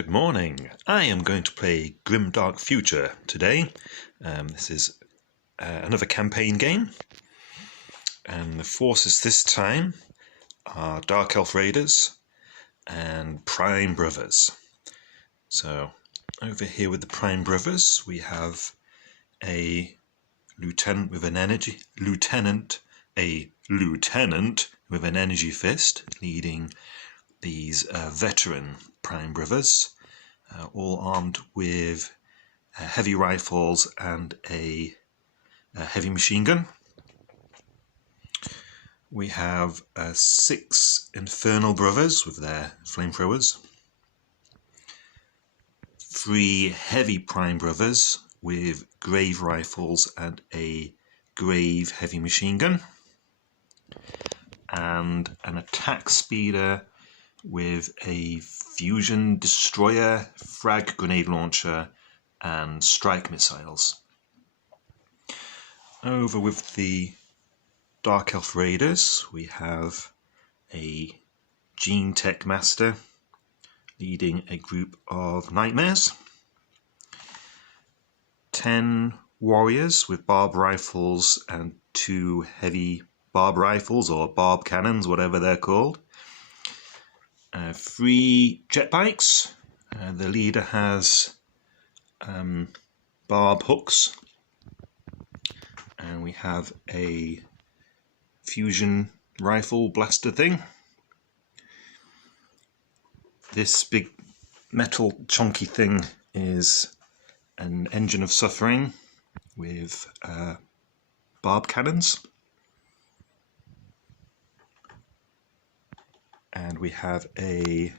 Good morning. I am going to play Grimdark Future today. This is another campaign game, and the forces this time are Dark Elf Raiders and Prime Brothers. So over here with the Prime Brothers we have a lieutenant with an energy with an energy fist leading these veteran Prime Brothers, all armed with heavy rifles and a heavy machine gun. We have 6 Infernal Brothers with their flamethrowers, 3 heavy Prime Brothers with grave rifles and a grave heavy machine gun, and an attack speeder with a fusion destroyer, frag grenade launcher and strike missiles. Over with the Dark Elf Raiders we have a Gene Tech Master leading a group of nightmares, 10 warriors with barb rifles and 2 heavy barb rifles or barb cannons, whatever they're called, 3 jet bikes. The leader has barb hooks, and we have a fusion rifle blaster thing. This big metal chunky thing is an engine of suffering with barb cannons. And we have a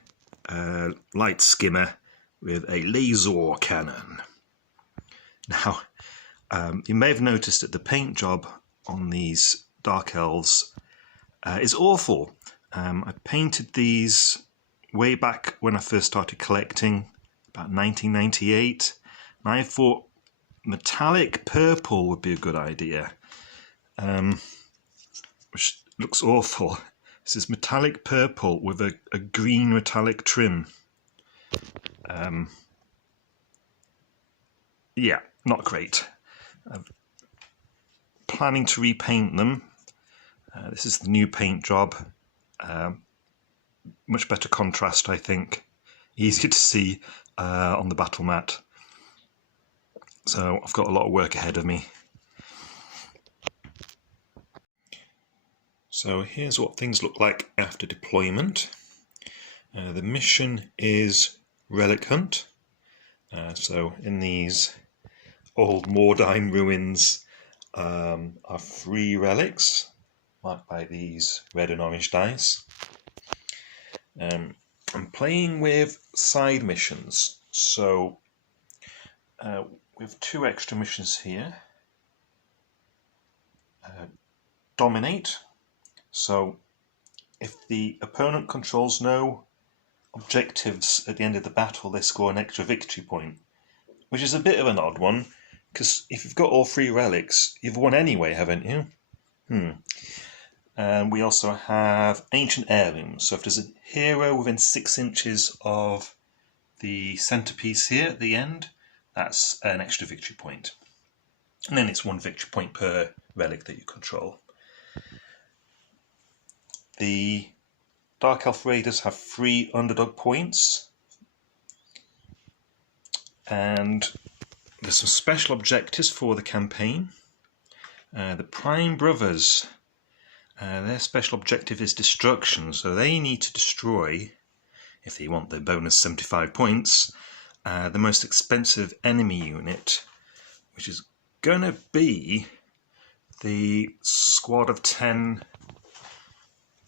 light skimmer with a laser cannon. Now, you may have noticed that the paint job on these Dark Elves is awful. I painted these way back when I first started collecting, about 1998. And I thought metallic purple would be a good idea, which looks awful. This is metallic purple with a green metallic trim. Yeah, not great. I'm planning to repaint them. This is the new paint job. Much better contrast, I think. Easier to see on the battle mat. So I've got a lot of work ahead of me. So here's what things look like after deployment. The mission is Relic Hunt. So in these old Mordine ruins are 3 relics marked by these red and orange dice. I'm playing with side missions, so we have 2 extra missions here. Dominate. So if the opponent controls no objectives at the end of the battle, they score an extra victory point, which is a bit of an odd one, because if you've got all 3 relics, you've won anyway, haven't you? And we also have Ancient Heirlooms. So if there's a hero within 6 inches of the centerpiece here at the end, that's an extra victory point. And then it's 1 victory point per relic that you control. The Dark Elf Raiders have 3 underdog points, and there's some special objectives for the campaign. The Prime Brothers, their special objective is destruction, so they need to destroy, if they want their bonus 75 points, the most expensive enemy unit, which is going to be the squad of 10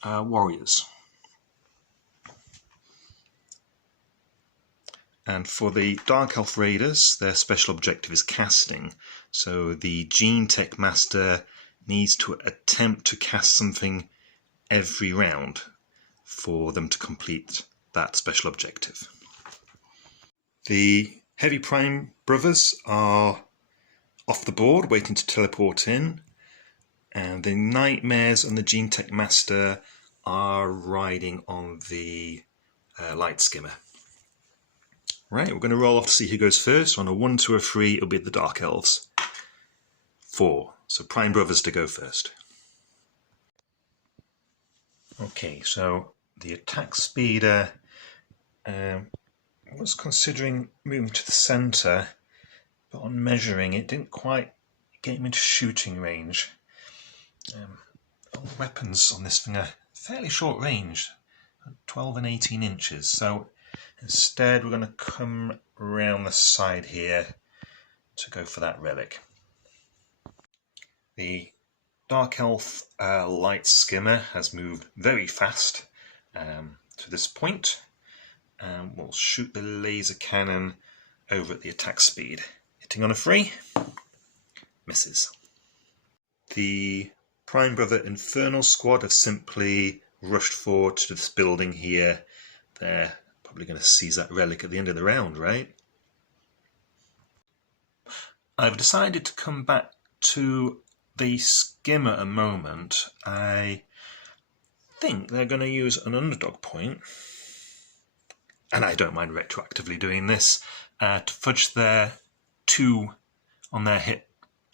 warriors. And for the Dark Elf Raiders, their special objective is casting. So the Gene Tech Master needs to attempt to cast something every round for them to complete that special objective. The Heavy Prime Brothers are off the board, waiting to teleport in. And the Nightmares and the Gene Tech Master are riding on the light skimmer. Right, we're going to roll off to see who goes first. On a 1 to a 3, it'll be the Dark Elves. 4. So Prime Brothers to go first. Okay, so the attack speeder was considering moving to the centre, but on measuring it didn't quite get him into shooting range. All the weapons on this thing are fairly short range, 12 and 18 inches, so instead we're going to come around the side here to go for that relic. The Dark Elf light skimmer has moved very fast to this point, and we'll shoot the laser cannon over at the attack speed. Hitting on a 3, misses. The Prime Brother Infernal Squad have simply rushed forward to this building here. They're probably going to seize that relic at the end of the round, right? I've decided to come back to the skimmer a moment. I think they're going to use an underdog point, and I don't mind retroactively doing this, to fudge their 2 on their hit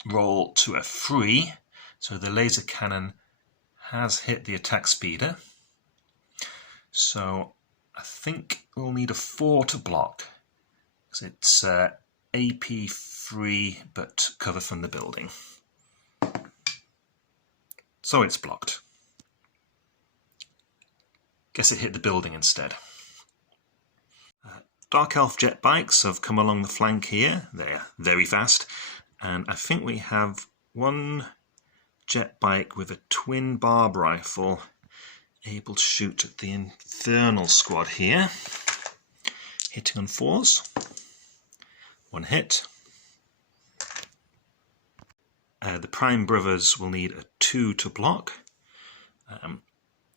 roll to a 3. So the laser cannon has hit the attack speeder. So I think we'll need a 4 to block, because it's AP 3 but cover from the building. So it's blocked. Guess it hit the building instead. Dark Elf jet bikes have come along the flank here. They're very fast. And I think we have one jet bike with a twin barb rifle able to shoot at the Infernal Squad here. Hitting on 4s. 1 hit. The Prime Brothers will need a 2 to block.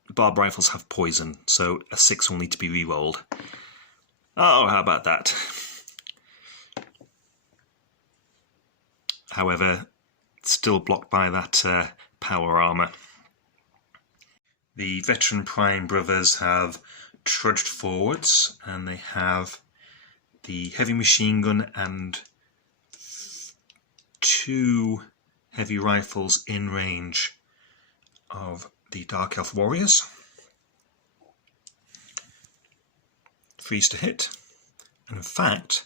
Barb rifles have poison, so a 6 will need to be re-rolled. Oh, how about that? However, still blocked by that power armour. The veteran Prime Brothers have trudged forwards, and they have the heavy machine gun and 2 heavy rifles in range of the Dark Elf warriors. 3s to hit, and in fact,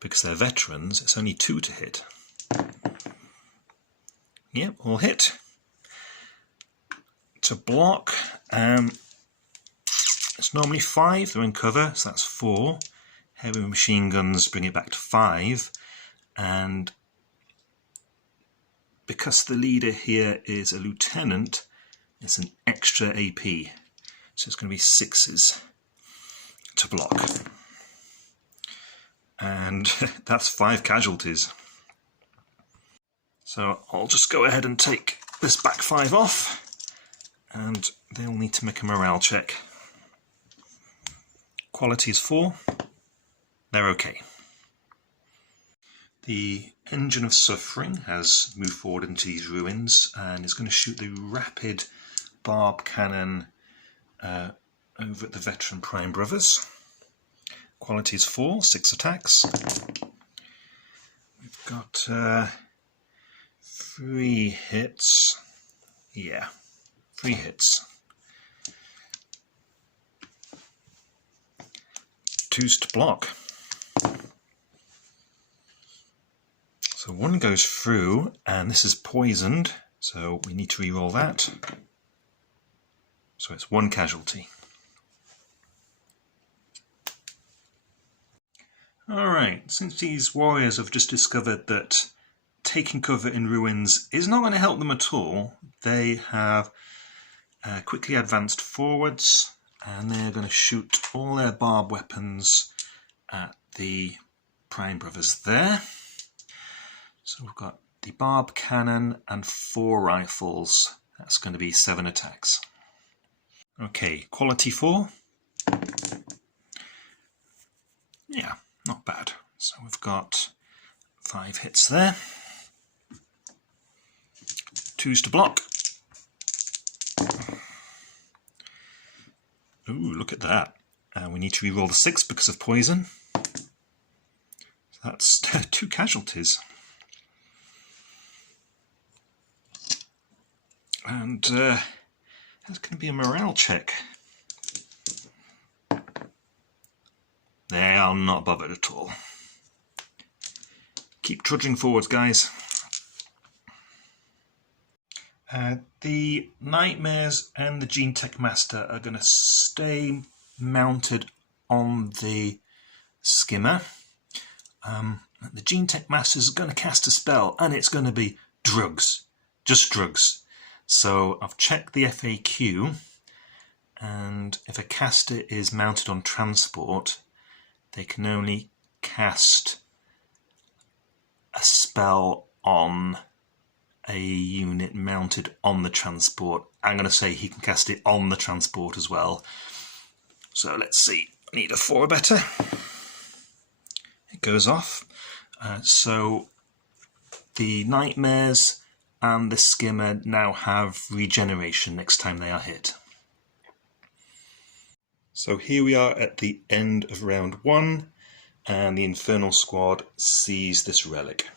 because they're veterans, it's only 2 to hit. Yep, all hit. To block, it's normally 5, they're in cover, so that's 4. Heavy machine guns bring it back to 5, and because the leader here is a lieutenant, it's an extra AP, so it's going to be 6s to block. And that's 5 casualties. So I'll just go ahead and take this back 5 off, and they'll need to make a morale check. Quality is 4. They're okay. The Engine of Suffering has moved forward into these ruins and is going to shoot the rapid barb cannon over at the veteran Prime Brothers. Quality is 4, 6 attacks. We've got 3 hits. Yeah, 3 hits. 2s to block. So 1 goes through, and this is poisoned, so we need to re-roll that. So it's 1 casualty. Alright, since these warriors have just discovered that taking cover in ruins is not going to help them at all, they have quickly advanced forwards, and they're going to shoot all their barb weapons at the Prime Brothers there. So we've got the barb cannon and 4 rifles. That's going to be 7 attacks. Okay, quality 4. Yeah, not bad. So we've got 5 hits there. 2s to block. Ooh, look at that. We need to re-roll the 6 because of poison. That's 2 casualties. And that's going to be a morale check. They are not bothered at all. Keep trudging forwards, guys. The Nightmares and the Gene Tech Master are going to stay mounted on the skimmer. The Gene Tech Master is going to cast a spell, and it's going to be drugs. Just drugs. So I've checked the FAQ, and if a caster is mounted on transport, they can only cast a spell on a unit mounted on the transport. I'm going to say he can cast it on the transport as well. So let's see. I need a 4 or better. It goes off. So the Nightmares and the Skimmer now have regeneration next time they are hit. So here we are at the end of round 1, and the Infernal Squad sees this relic.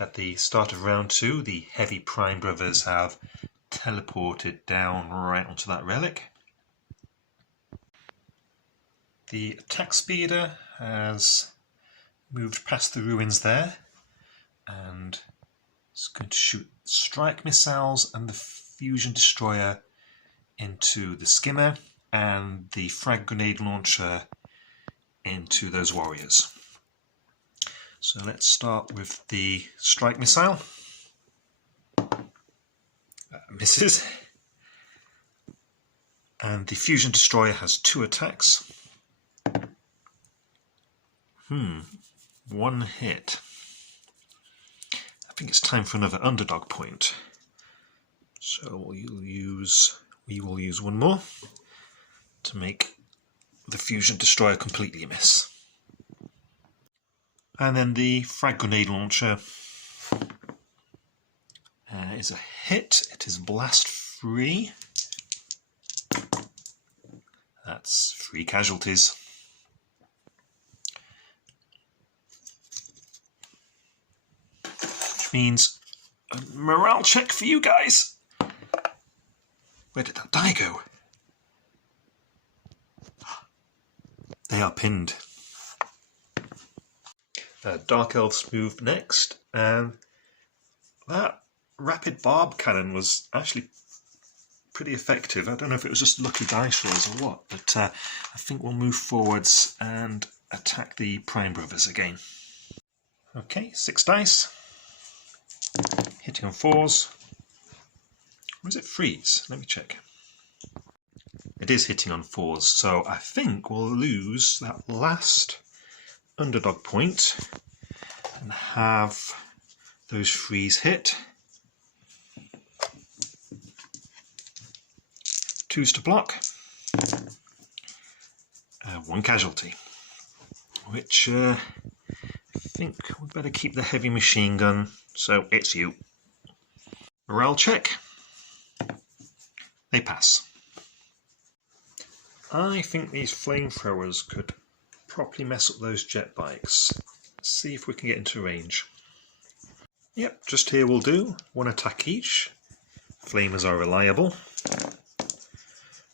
At the start of round 2, the Heavy Prime Brothers have teleported down right onto that relic. The Attack Speeder has moved past the ruins there, and it's going to shoot strike missiles and the Fusion Destroyer into the Skimmer, and the Frag Grenade Launcher into those warriors. So let's start with the strike missile. Misses. And the Fusion Destroyer has 2 attacks. 1 hit. I think it's time for another underdog point. So we will use 1 more to make the Fusion Destroyer completely miss. And then the Frag Grenade Launcher is a hit. It is blast free. That's 3 casualties. Which means a morale check for you guys. Where did that die go? They are pinned. Dark Elves moved next, and that rapid barb cannon was actually pretty effective. I don't know if it was just lucky dice rolls or what, but I think we'll move forwards and attack the Prime Brothers again. Okay, 6 dice. Hitting on 4s. Or is it 3s? Let me check. It is hitting on 4s, so I think we'll lose that last underdog point and have those 3s hit. 2s to block. 1 casualty, which I think we'd better keep the heavy machine gun, so it's you. Morale check. They pass. I think these flamethrowers could properly mess up those jet bikes. Let's see if we can get into range. Yep, just here will do. 1 attack each. Flamers are reliable.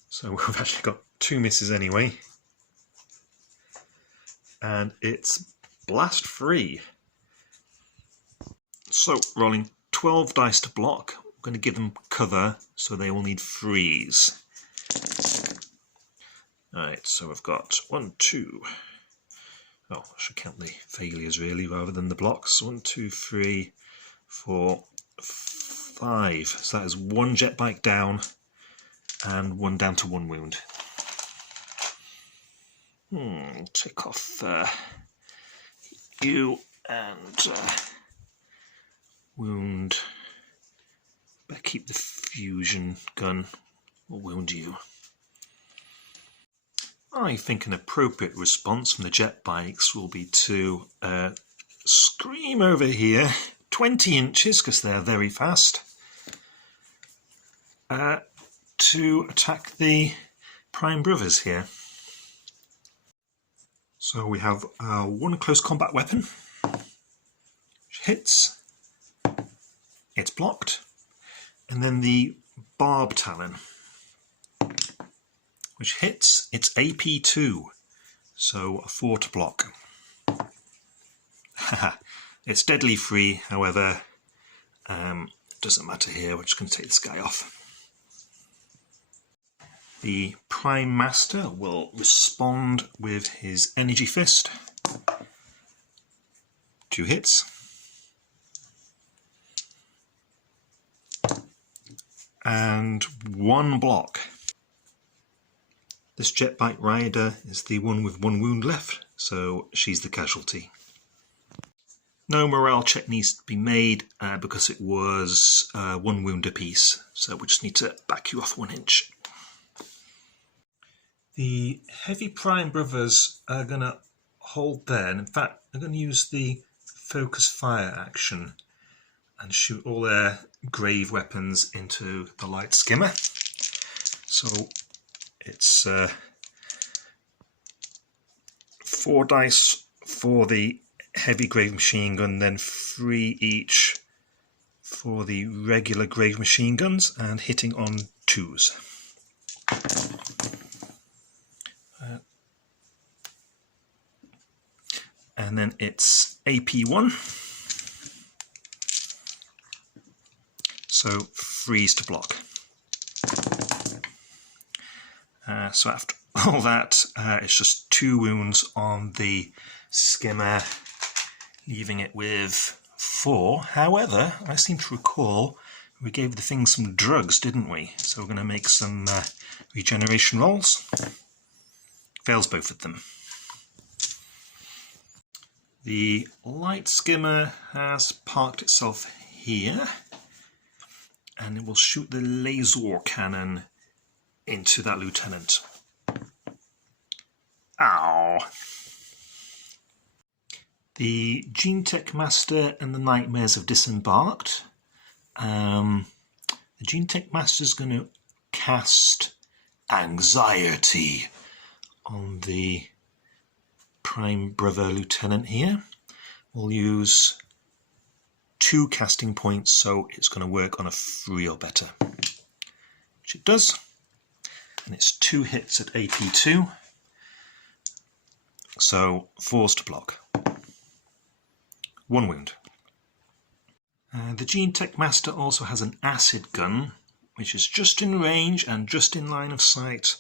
So we've actually got 2 misses anyway. And it's blast free. So rolling 12 dice to block. I'm going to give them cover, so they will need 3s. Alright, so we've got 1, 2. Oh, I should count the failures really rather than the blocks. 1, 2, 3, 4, 5. So that is 1 jet bike down and 1 down to 1 wound. Take off you and wound. Better keep the fusion gun. Will wound you. I think an appropriate response from the jet bikes will be to scream over here, 20 inches because they're very fast, to attack the Prime Brothers here. So we have one close combat weapon, which hits, it's blocked, and then the Barb Talon, which hits, it's AP2, so a 4 to block. It's deadly free, however, doesn't matter here, we're just going to take this guy off. The Prime Master will respond with his Energy Fist. 2 hits. And 1 block. This Jetbike Rider is the one with 1 wound left, so she's the casualty. No morale check needs to be made because it was 1 wound apiece, so we just need to back you off 1 inch. The Heavy Prime Brothers are going to hold there, and in fact they're going to use the Focus Fire action and shoot all their grave weapons into the Light Skimmer. So it's 4 dice for the heavy grave machine gun, then 3 each for the regular grave machine guns, and hitting on 2s. And then it's AP1, so 3s to block. So after all that, it's just 2 wounds on the skimmer, leaving it with 4. However, I seem to recall we gave the thing some drugs, didn't we? So we're going to make some regeneration rolls. Fails both of them. The light skimmer has parked itself here, and it will shoot the laser cannon into that lieutenant. Ow! The Gene Tech Master and the Nightmares have disembarked. The Gene Tech Master is going to cast Anxiety on the Prime Brother Lieutenant here. We'll use 2 casting points, so it's going to work on a 3 or better, which it does. And it's 2 hits at AP2, so 4s to block. 1 wound. The Gene Tech Master also has an acid gun, which is just in range and just in line of sight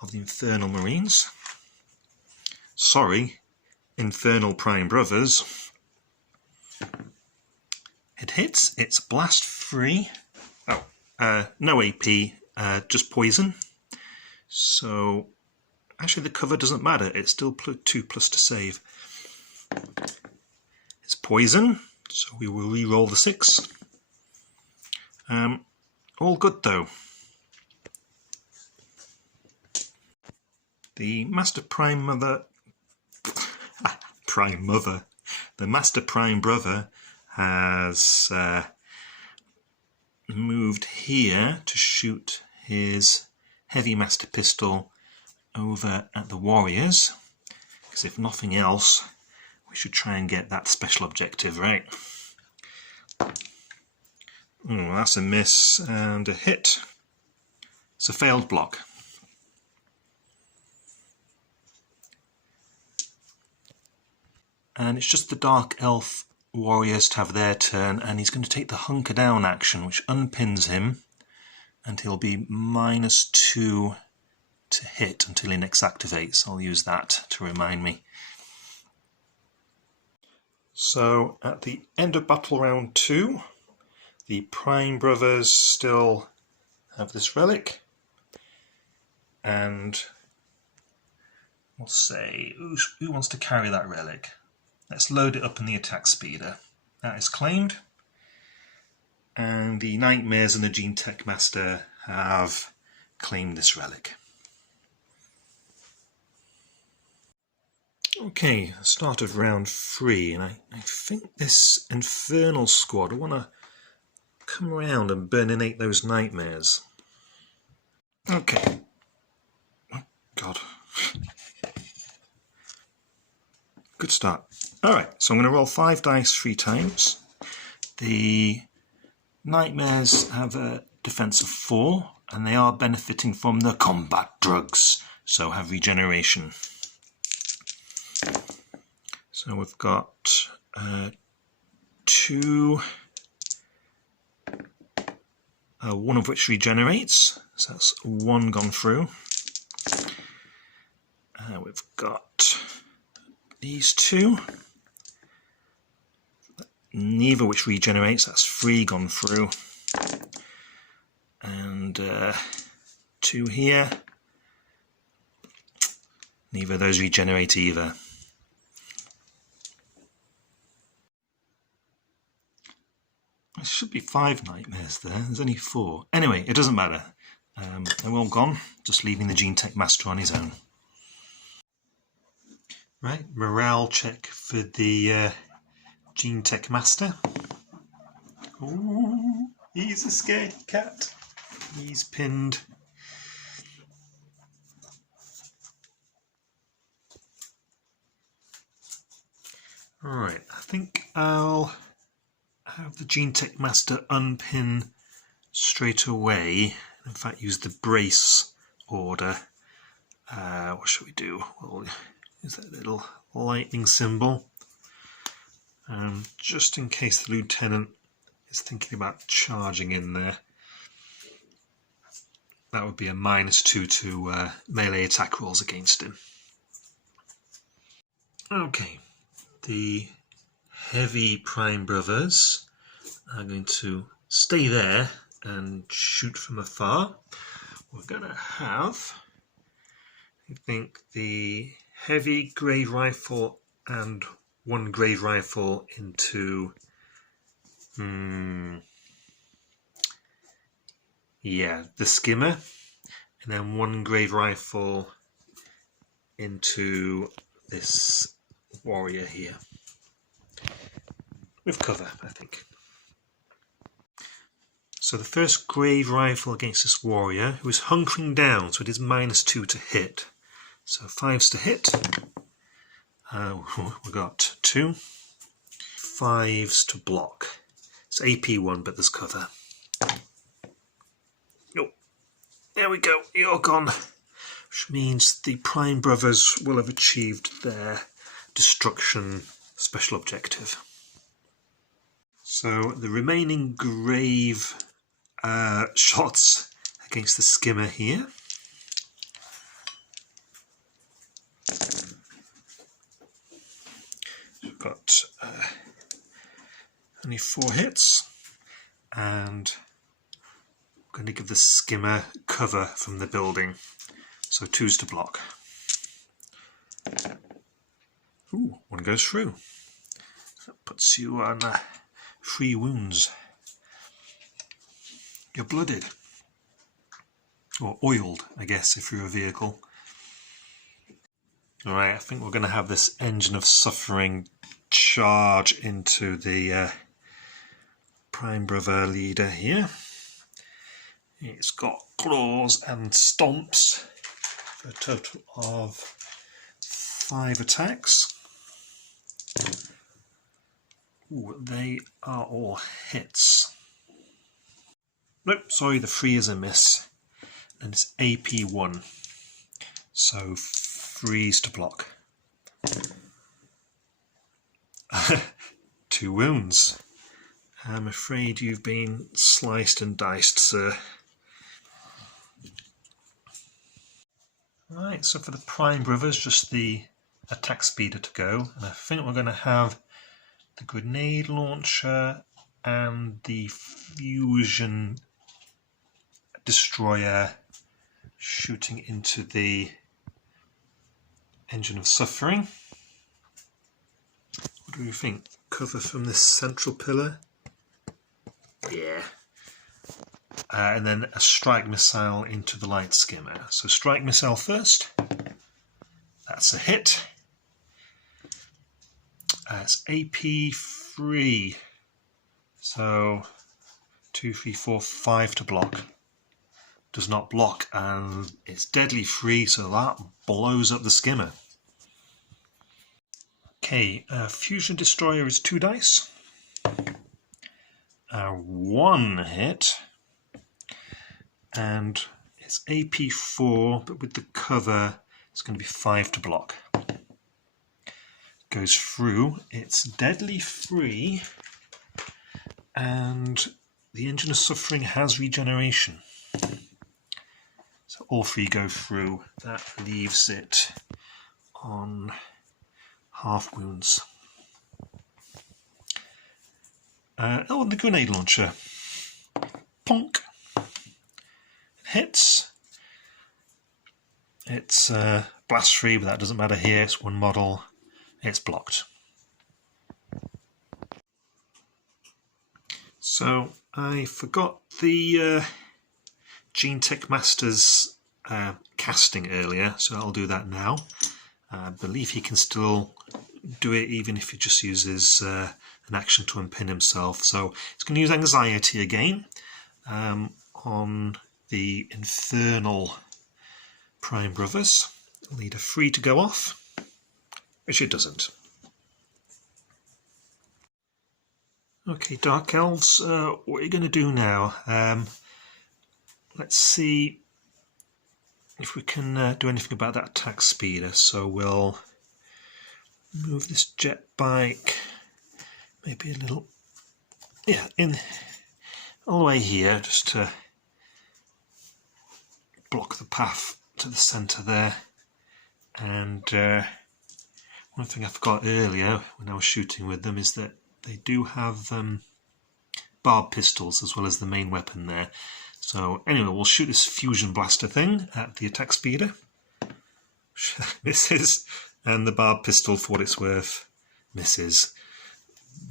of the Infernal Marines. Sorry, Infernal Prime Brothers. It hits, it's blast free. Oh, no AP, just poison. So, actually the cover doesn't matter, it's still 2+ to save. It's poison, so we will re-roll the 6. All good though. The Master Prime Mother... Prime Mother. The Master Prime Brother has moved here to shoot his Heavy Master Pistol over at the Warriors, because if nothing else, we should try and get that special objective right. Oh, that's a miss and a hit. It's a failed block. And it's just the Dark Elf Warriors to have their turn, and he's going to take the Hunker Down action, which unpins him, and he'll be -2 to hit until he next activates. I'll use that to remind me. So at the end of battle round 2, the Prime Brothers still have this relic, and we'll say, who wants to carry that relic? Let's load it up in the attack speeder. That is claimed. And the Nightmares and the Gene Tech Master have claimed this relic. Okay, start of round 3, and I think this Infernal squad, I want to come around and burninate those Nightmares. Okay. Oh, God. Good start. Alright, so I'm going to roll 5 dice 3 times. The nightmares have a defense of 4, and they are benefiting from the combat drugs, so have regeneration. So we've got 2, one of which regenerates, so that's 1 gone through. We've got these 2, neither which regenerates, that's 3 gone through. And 2 here, neither of those regenerate either. There should be 5 nightmares there, there's only 4. Anyway, it doesn't matter. They're all gone, just leaving the Gene Tech Master on his own. Right, morale check for the Gene Tech Master. Ooh, he's a scaredy cat. He's pinned. Right, I think I'll have the Gene Tech Master unpin straight away. In fact, use the brace order. What shall we do? We'll use that little lightning symbol. Just in case the Lieutenant is thinking about charging in there. That would be a -2 to melee attack rolls against him. Okay, the heavy Prime Brothers are going to stay there and shoot from afar. We're going to have, I think, the heavy grade rifle and 1 grade rifle into, the skimmer, and then 1 grade rifle into this warrior here. With cover, I think. So the first grave rifle against this warrior, who is hunkering down, so it is -2 to hit. So 5s to hit. We got 2. 5s to block. It's AP1, but there's cover. Oh, there we go. You're gone. Which means the Prime Brothers will have achieved their destruction special objective. So the remaining grave shots against the skimmer here. We've got only 4 hits, and we're going to give the skimmer cover from the building, so 2s to block. Ooh, 1 goes through. That puts you on 3 wounds. You're blooded. Or oiled, I guess, if you're a vehicle. Alright, I think we're going to have this Engine of Suffering charge into the Prime Brother leader here. It's got claws and stomps for a total of 5 attacks. Ooh, they are all hits. Nope, sorry, the 3 is a miss. And it's AP1. So 3s to block. 2 wounds. I'm afraid you've been sliced and diced, sir. Right, so for the Prime Brothers, just the attack speeder to go. And I think we're going to have the grenade launcher and the fusion destroyer shooting into the Engine of Suffering. What do you think? Cover from this central pillar? Yeah. And then a strike missile into the light skimmer. So strike missile first. That's a hit. It's AP3. So 2, 3, 4, 5 to block. Does not block, and it's deadly free, so that blows up the skimmer. Okay, Fusion Destroyer is 2 dice. 1 hit. And it's AP4, but with the cover, it's going to be 5 to block. Goes through. It's deadly free. And the Engine of Suffering has regeneration. So all 3 go through. That leaves it on half wounds. The grenade launcher. Ponk. Hits. It's blast free, but that doesn't matter here. It's 1 model. It's blocked. So I forgot the Gene Tech Masters casting earlier, so I'll do that now. I believe he can still do it even if he just uses an action to unpin himself. So he's going to use Anxiety again on the Infernal Prime Brothers. I'll need a 3 to go off, which it doesn't. Okay, Dark Elves, what are you going to do now? Let's see if we can do anything about that attack speeder. So we'll move this jet bike maybe a little, in all the way here, just to block the path to the centre there. And one thing I forgot earlier when I was shooting with them is that they do have barb pistols as well as the main weapon there. So anyway, we'll shoot this fusion blaster thing at the attack speeder. Misses. And the barb pistol, for what it's worth, misses.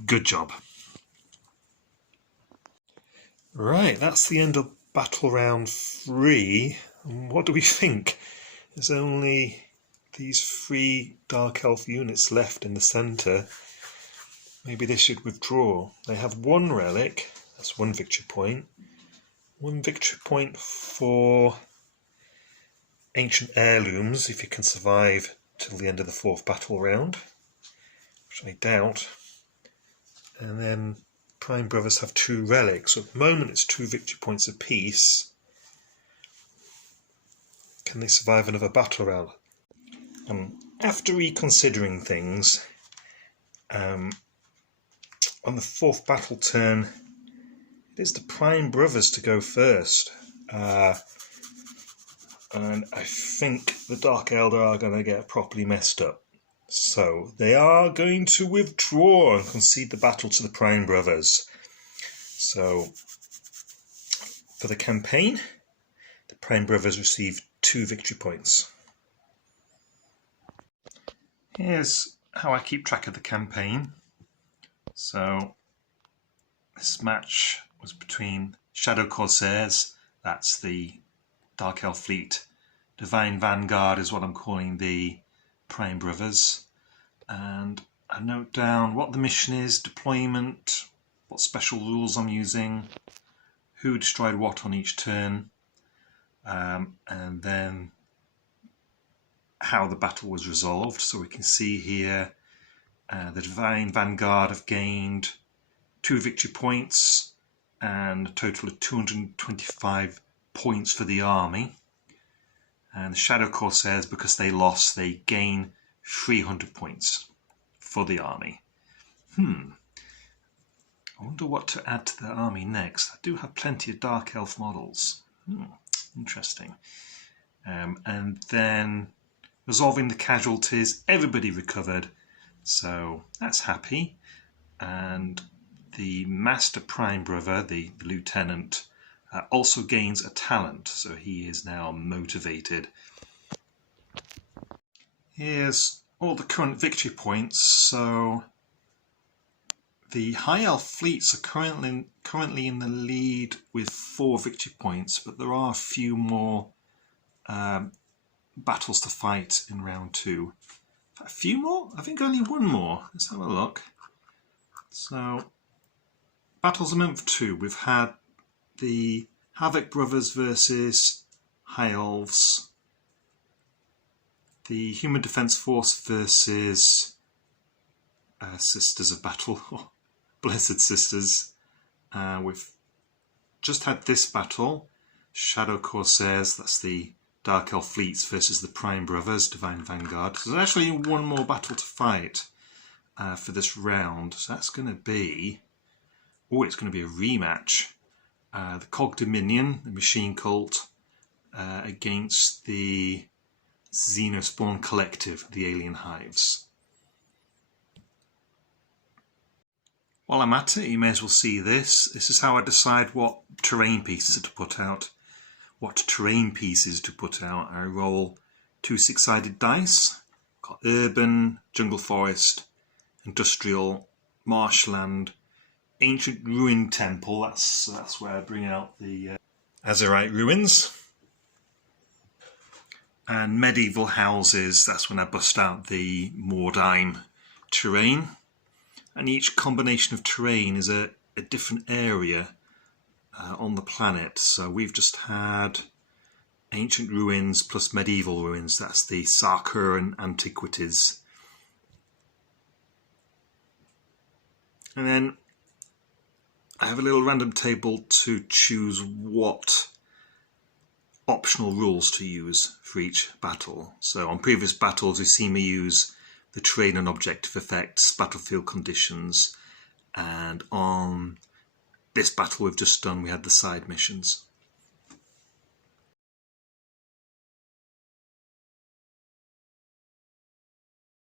Good job. Right, that's the end of battle round 3. And what do we think? There's only these 3 Dark Elf units left in the centre. Maybe they should withdraw. They have 1 relic, that's 1 victory point. 1 victory point for Ancient Heirlooms, if you can survive till the end of the 4th battle round, which I doubt. And then Prime Brothers have 2 relics. So at the moment it's 2 victory points apiece. Can they survive another battle round? After reconsidering things, on the 4th battle turn, it is the Prime Brothers to go first. And I think the Dark Elder are going to get properly messed up. So they are going to withdraw and concede the battle to the Prime Brothers. So for the campaign, the Prime Brothers receive 2 victory points. Here's how I keep track of the campaign. So this match was between Shadow Corsairs, that's the Dark Elf fleet. Divine Vanguard is what I'm calling the Prime Brothers. And I note down what the mission is, deployment, what special rules I'm using, who destroyed what on each turn, and then how the battle was resolved. So we can see here the Divine Vanguard have gained 2 victory points and a total of 225 points for the army. And the Shadow Corsairs, because they lost, they gain 300 points for the army. I wonder what to add to the army next. I do have plenty of Dark Elf models. Interesting. And then resolving the casualties, everybody recovered, so that's happy. And the Master Prime Brother, the Lieutenant, also gains a talent, so he is now motivated. Here's all the current victory points. So the High Elf fleets are currently in the lead with 4 victory points, but there are a few more battles to fight in round 2. A few more? I think only 1 more. Let's have a look. So, battles a month 2. We've had the Havoc Brothers versus High Elves, the Human Defence Force versus Sisters of Battle, Blessed Sisters. We've just had this battle, Shadow Corsairs, that's the Dark Elf fleets versus the Prime Brothers, Divine Vanguard. So there's actually one more battle to fight for this round. So that's going to be, it's going to be a rematch. The Cog Dominion, the Machine Cult, against the Xenospawn Collective, the Alien Hives. While I'm at it, you may as well see this. This is how I decide what terrain pieces to put out. I roll 2 6-sided dice. Got urban, jungle forest, industrial, marshland, ancient ruined temple. That's where I bring out the Azerite ruins. And medieval houses. That's when I bust out the Mordheim terrain. And each combination of terrain is a different area on the planet. So we've just had ancient ruins plus medieval ruins. That's the Sarkuran antiquities. And then I have a little random table to choose what optional rules to use for each battle. So on previous battles you've seen me use the terrain and objective effects, battlefield conditions, and on this battle we've just done we had the side missions.